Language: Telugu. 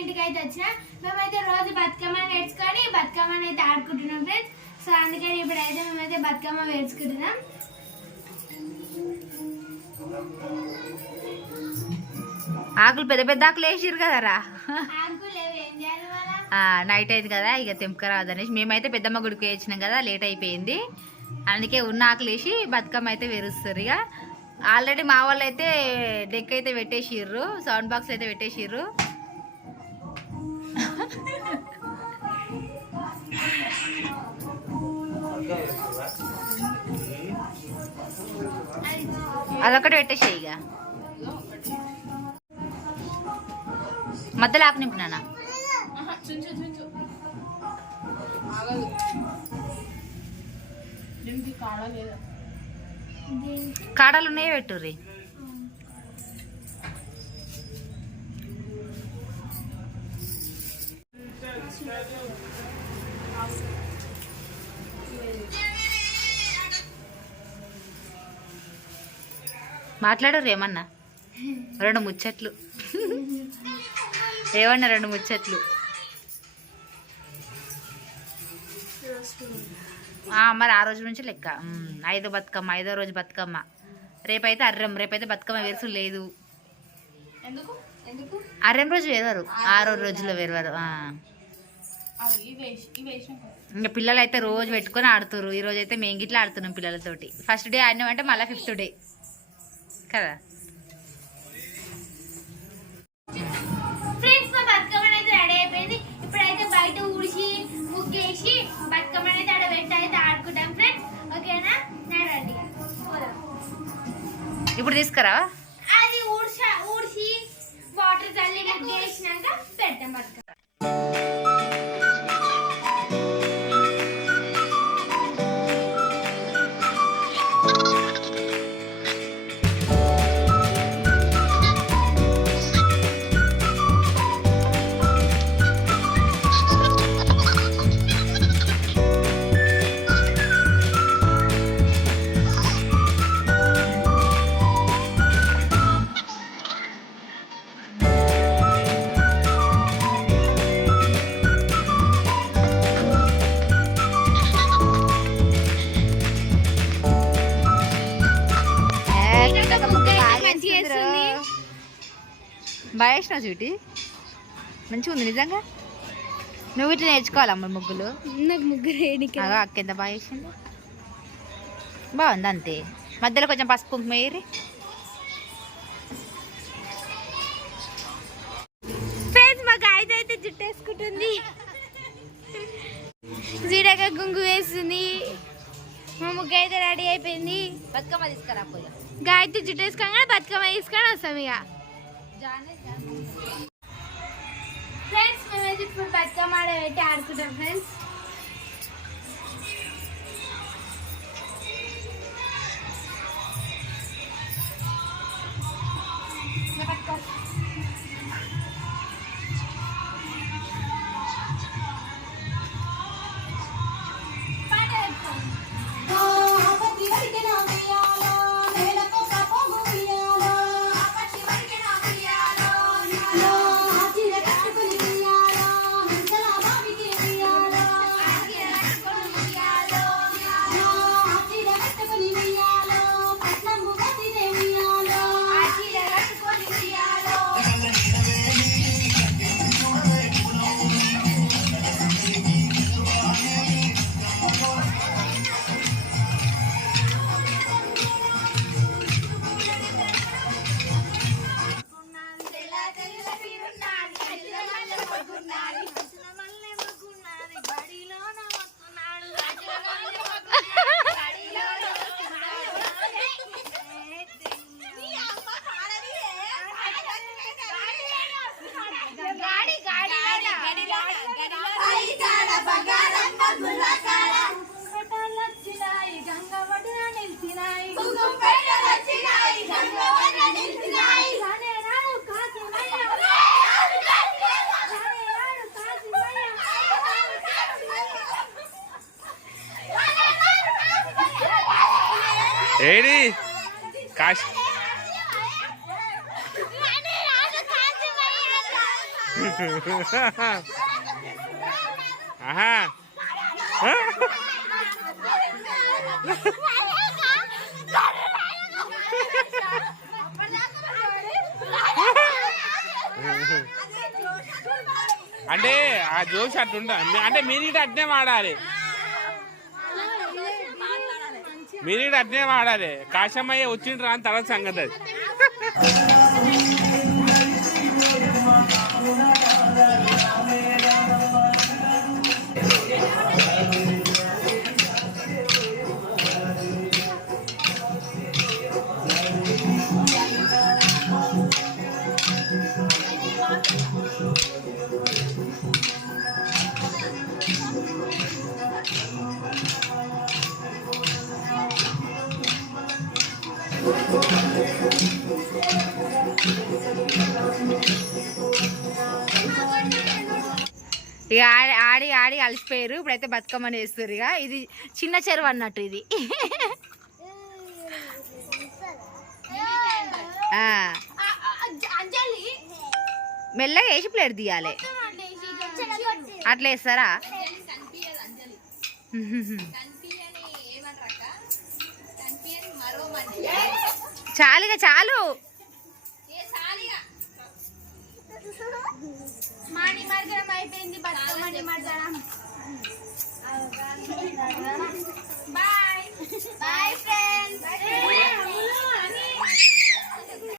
ఇంటికి అయితే వచ్చిన మేమైతే రోజు బతుకమ్మ నేర్చుకొని బతుకమ్మని అయితే ఆడుకుంటున్నాం ఫ్రెండ్స్. సో అందుకని ఇప్పుడైతే మేమైతే బతుకమ్మ వేసుకుంటున్నాం. ఆకులు పెద్ద పెద్ద ఆకులు వేసిరు కదరా. నైట్ అయింది కదా ఇక తెంపుకరాదు అనేసి మేమైతే పెద్దమ్మ గుడికి వేసినాం కదా, లేట్ అయిపోయింది. అందుకే ఉన్న ఆకులు వేసి బతుకమ్మ అయితే వేరుస్తారు. ఇక ఆల్రెడీ మా వాళ్ళు అయితే డెక్ అయితే పెట్టేసిర్రు, సౌండ్ బాక్స్ అయితే పెట్టేసిర్రు. అదొకటి పెట్టేసాయి. ఇక మధ్యలో ఆకు నింపునా కాడలు ఉన్నాయో పెట్టుర్రి. మాట్లాడరు ఏమన్నా రెండు ముచ్చట్లు ఏమన్నా రెండు ముచ్చట్లు. మరి ఆ రోజు నుంచి లెక్క 5వ బతుకమ్మ, 5వ రోజు బతుకమ్మ. రేపైతే అర్రం, రేపైతే బతుకమ్మ వేరుసు లేదు. అర్రం రోజు వేరు, 6వ రోజులో వేరు. ఇంకా పిల్లలు అయితే రోజు పెట్టుకొని ఆడుతున్నారు. ఈ రోజు అయితే మేము గిట్లా ఆడుతున్నాం పిల్లలతోటి. ఫస్ట్ డే ఆడినామంటే మళ్ళీ 5th డే కదా. ఫ్రెండ్స్ మా బతుకమ్మ అయితే రెడీ అయిపోయింది. ఇప్పుడైతే బయట ఊడిసి ముగ్గేసి బతుకమ్మ అయితే ఆడ పెట్టి అయితే ఆడుకుంటాం ఫ్రెండ్స్. ఓకేనా? రెడీ పోదాం. ఇప్పుడు తీసుకురా. అది ఊడిసి వాటర్ చల్లి ముగ్గేసినాక పెడతాం బతుకమ్మ. బాగా వేసినావు చూటి, మంచిగా ఉంది నిజంగా. నువ్వు ఇట్లా నేర్చుకోవాలమ్మ ముగ్గులు. నాకు ముగ్గురు అక్క ఎంత బాగా వేసింది, బాగుంది అంతే. మధ్యలో కొంచెం పసుపు కుంకుమ వేయరి. ఫ్రెండ్స్ మా గాయత్రి అయితే జుట్టు వేసుకుంటుంది, జీడగా గుంగు వేస్తుంది. మా ముగ్గు అయితే రెడీ అయిపోయింది. బతుకమ్మ తీసుకురా పోయి. గాయత్రి జుట్టు వేసుకోగానే బతుకమ్మ తీసుకొని వస్తాం. ఇక ఫ్రెండ్స్ మేమైతే ఇప్పుడు బతుకమ్మ ఆడబెట్టి ఆడుకుంటాం ఫ్రెండ్స్. ఏడి కాశ్ ఆహా అంటే ఆ జోష్ అట్లుంటా అంటే మీరు ఇటు అట్నే వాడాలి మీరు ఇటు అట్నే వాడాలి కాశమయ్య వచ్చిండ్రా అని తర్వాత సంగతి అది ఇక ఆడి ఆడి అలసిపోయారు ఇప్పుడైతే బతుకమ్మని వేస్తారు ఇక ఇది చిన్న చెరువు అన్నట్టు ఇది మెల్లగా వేసి ప్లేట్ తీయాలి అట్లా వేస్తారా చాలుగా చాలు